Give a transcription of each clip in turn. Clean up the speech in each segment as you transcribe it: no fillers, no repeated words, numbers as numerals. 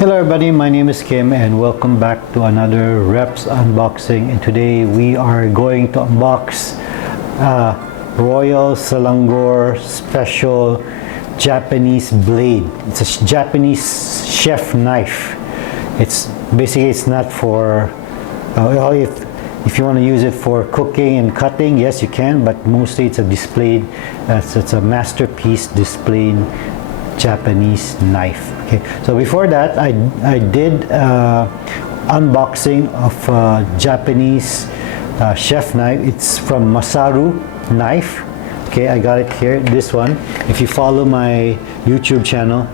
Hello everybody, my name is Kim and welcome back to another Reps unboxing, and today we are going to unbox Royal Selangor special Japanese blade. It's a Japanese chef knife. It's not for if you want to use it for cooking and cutting, yes you can, but mostly it's a displayed, it's a masterpiece displayed Japanese knife. Okay, so before that I did unboxing of Japanese chef knife. It's from Masaru knife. Okay, I got it here, this one. If you follow my YouTube channel,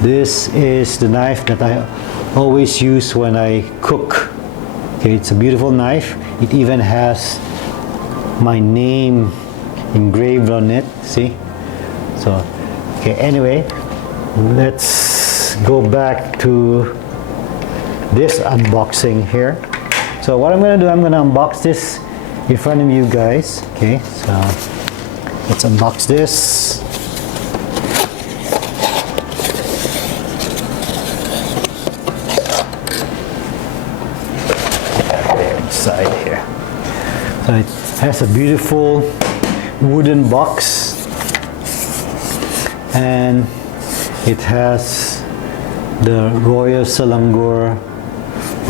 this is the knife that I always use when I cook. Okay, it's a beautiful knife. It even has my name engraved on it, see? So okay, anyway, let's go back to this unboxing here. So what I'm going to do, I'm going to unbox this in front of you guys. Okay, so let's unbox this. There inside here. So it has a beautiful wooden box, and it has the Royal Selangor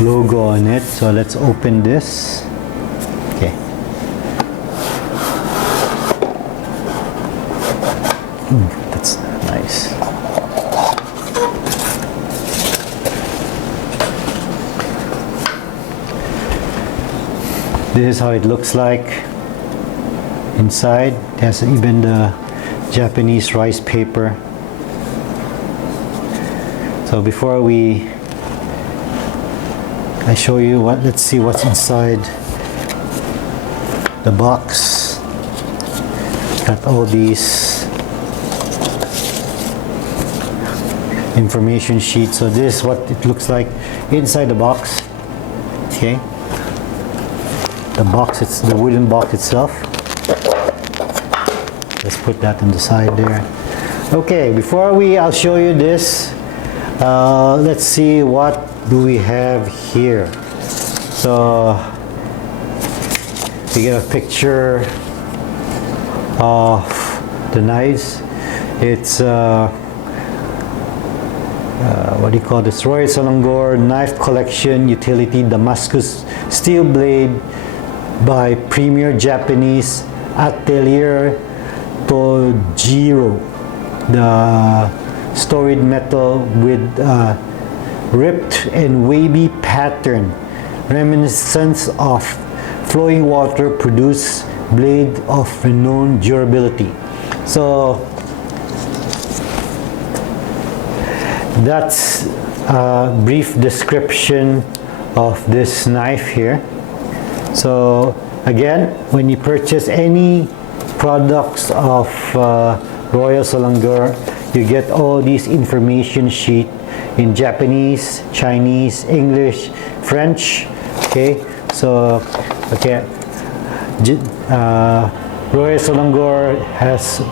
logo on it. So let's open this. Okay. That's nice. This is how it looks like inside. It has even the Japanese rice paper. So before I show you let's see what's inside the box. Got all these information sheets. So this is what it looks like inside the box. Okay, the box, it's the wooden box itself. Let's put that on the side there. Okay, I'll show you this. Let's see what do we have here. So we get a picture of the knives. It's what do you call this? Royal Selangor Knife Collection Utility Damascus Steel Blade by premier Japanese atelier Tojiro. The storied metal with ripped and wavy pattern, reminiscent of flowing water, produce blade of renowned durability. So that's a brief description of this knife here. So again, when you purchase any products of Royal Selangor, you get all these information sheet in Japanese, Chinese, English, French. Okay, so okay, Royal Selangor has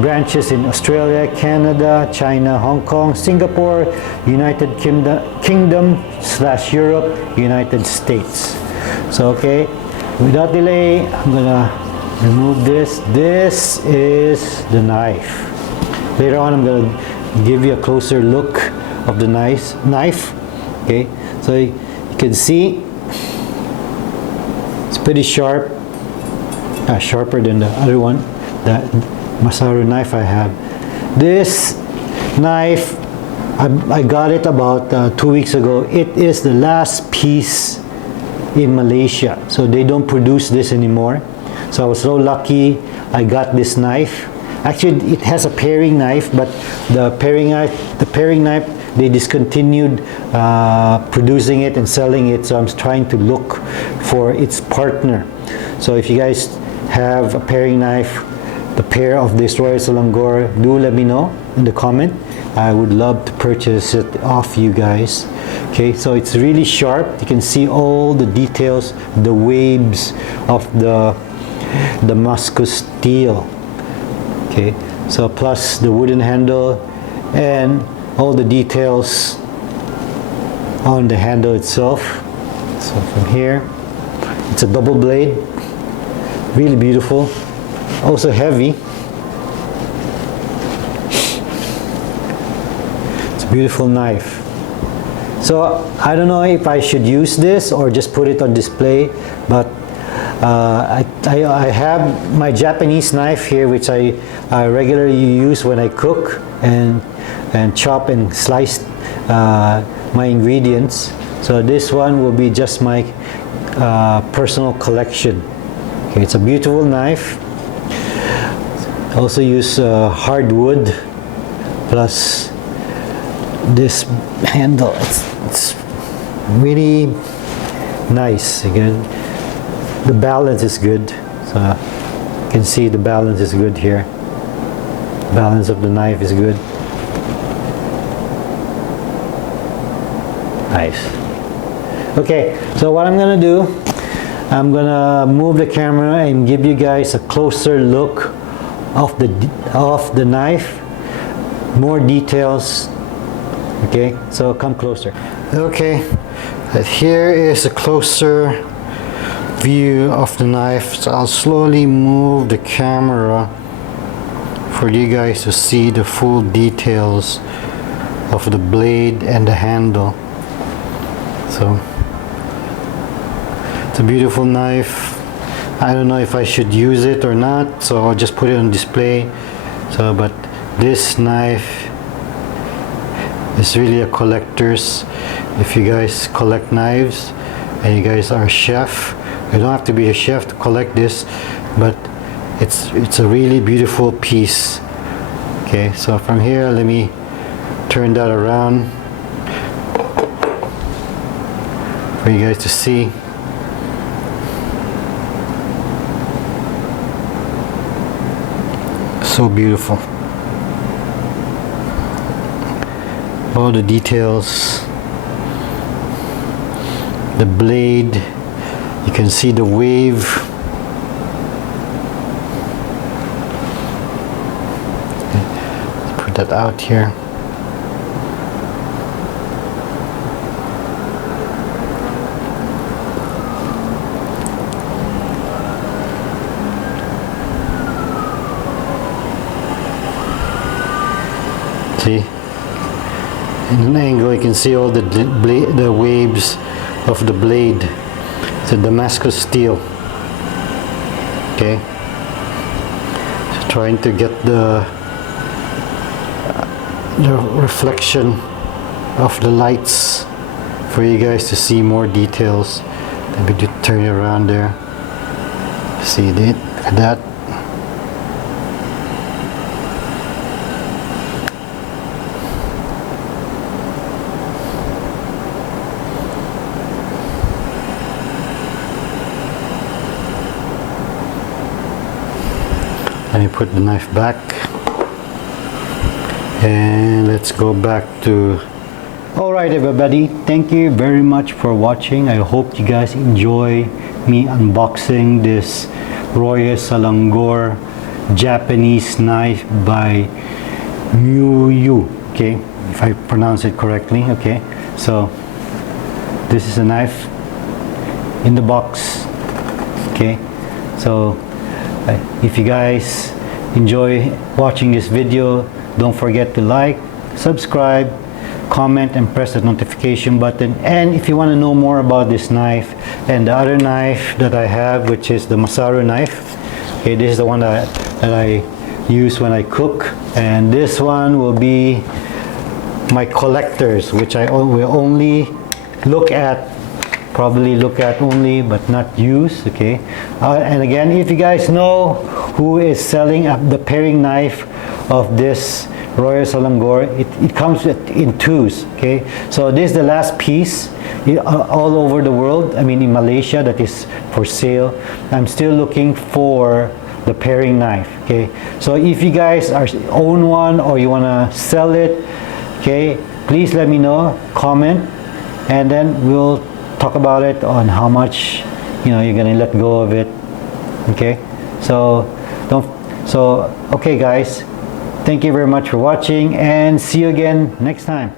branches in Australia, Canada, China, Hong Kong, Singapore, United Kingdom / Europe, United States. So okay, without delay, I'm gonna remove this. This is the knife. Later on, I'm going to give you a closer look of the knife. Okay, so you can see it's pretty sharp, sharper than the other one, that Masaru knife I have. This knife, I got it about 2 weeks ago. It is the last piece in Malaysia, so they don't produce this anymore. So I was so lucky I got this knife. Actually, it has a paring knife, but the paring knife, they discontinued producing it and selling it. So I'm trying to look for its partner. So if you guys have a paring knife, the pair of this Royal Selangor, do let me know in the comment. I would love to purchase it off you guys. Okay, so it's really sharp. You can see all the details, the waves of the Damascus steel. Okay, so plus the wooden handle and all the details on the handle itself. So from here, it's a double blade, really beautiful, also heavy. It's a beautiful knife. So I don't know if I should use this or just put it on display, but I have my Japanese knife here, which I regularly use when I cook and chop and slice my ingredients. So this one will be just my personal collection. Okay, it's a beautiful knife. I also use hardwood plus this handle. It's really nice. Again, the balance is good. So you can see the balance is good here. The balance of the knife is good. Nice. Okay, so what I'm gonna do, I'm gonna move the camera and give you guys a closer look of the knife, more details. Okay, so come closer. Okay, here is a closer view of the knife. So I'll slowly move the camera for you guys to see the full details of the blade and the handle. So it's a beautiful knife. I don't know if I should use it or not, so I'll just put it on display. So, but this knife is really a collector's. If you guys collect knives and you guys are a chef, you don't have to be a chef to collect this, but it's a really beautiful piece. Okay, so from here, let me turn that around for you guys to see. So beautiful. All the details, the blade, you can see the wave. Let's put that out here. See, in an angle you can see all the waves of the blade. It's a Damascus steel. Okay, so trying to get the reflection of the lights for you guys to see more details. Let me just turn it around there. See that? Look at that. Let me put the knife back and let's go back to. Alright everybody, thank you very much for watching. I hope you guys enjoy me unboxing this Royal Selangor Japanese knife by Muyjo. Okay, if I pronounce it correctly. Okay, so this is a knife in the box. Okay, so if you guys enjoy watching this video, don't forget to like, subscribe, comment, and press the notification button. And if you want to know more about this knife and the other knife that I have, which is the Masaru knife, okay, this is the one that I use when I cook, and this one will be my collectors, which I will only look at, probably look at only, but not use. Okay, and again, if you guys know who is selling the paring knife of this Royal Selangor, it comes in twos. Okay, so this is the last piece all over the world. I mean, in Malaysia, that is for sale. I'm still looking for the paring knife. Okay, so if you guys own one or you want to sell it, okay, please let me know, comment, and then we'll talk about it on how much you're gonna let go of it. Okay, so okay guys, thank you very much for watching and see you again next time.